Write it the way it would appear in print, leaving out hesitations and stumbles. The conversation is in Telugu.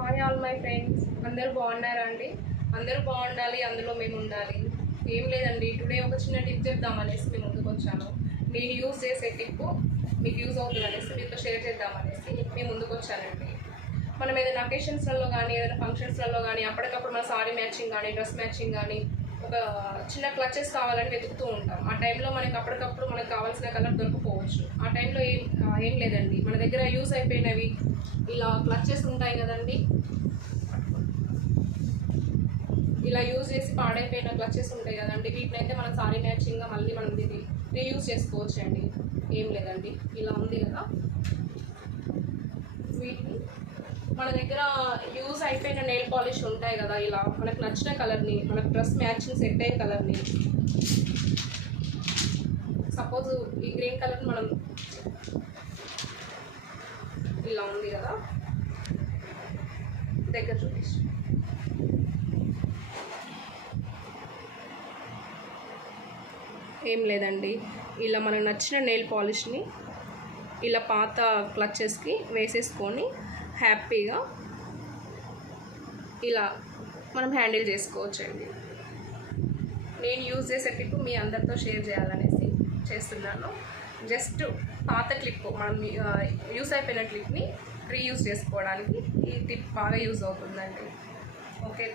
హాయ్ ఆల్ మై ఫ్రెండ్స్, అందరూ బాగున్నారా అండి? అందరూ బాగుండాలి, అందులో మేము ఉండాలి. ఏం లేదండి, టుడే ఒక చిన్న టిప్ చెప్దామనేసి మేము ముందుకు వచ్చాను. నేను యూజ్ చేసే టిప్ మీకు యూజ్ అవుతుంది అనేసి మీతో షేర్ చేద్దామనేసి మేము ముందుకు వచ్చానండి. మనం ఏదైనా అకేషన్స్లలో కానీ ఏదైనా ఫంక్షన్స్లలో కానీ అప్పటికప్పుడు మన సారీ మ్యాచింగ్ కానీ డ్రెస్ మ్యాచింగ్ కానీ ఒక చిన్న క్లచెస్ కావాలని వెతుకుతూ ఉంటాం. ఆ టైంలో మనకి అప్పటికప్పుడు మనకు కావాల్సిన కలర్ దొరకపోవచ్చు. ఆ టైంలో ఏం లేదండి, మన దగ్గర యూజ్ అయిపోయినవి ఇలా క్లచెస్ ఉంటాయి కదండి, ఇలా యూజ్ చేసి పాడైపోయిన క్లచెస్ ఉంటాయి కదండి, వీటినైతే మన సారీ మ్యాచింగ్గా మళ్ళీ మనం దీన్ని రీయూజ్ చేసుకోవచ్చు అండి. ఏం లేదండి, ఇలా ఉంది కదా, వీటిని మన దగ్గర యూజ్ అయిపోయిన నెయిల్ పాలిష్ ఉంటాయి కదా, ఇలా మనకు నచ్చిన కలర్ని, మనకు డ్రెస్ మ్యాచింగ్ సెట్ అయిన కలర్ని, సపోజ్ ఈ గ్రీన్ కలర్ మనం ఇలా ఉంది కదా, దగ్గర చూపిస్తాం. ఏం లేదండి, ఇలా మనకు నచ్చిన నెయిల్ పాలిష్ని ఇలా పాత క్లచెస్కి వేసేసుకొని హ్యాపీగా ఇలా మనం హ్యాండిల్ చేసుకోవచ్చండి. నేను యూజ్ చేసే టిప్ మీ అందరితో షేర్ చేయాలనేసి చేస్తున్నాను. జస్ట్ పాత క్లిప్, మనం యూస్ అయిపోయిన క్లిప్ని రీయూజ్ చేసుకోవడానికి ఈ టిప్ బాగా యూజ్ అవుతుందండి. ఓకే.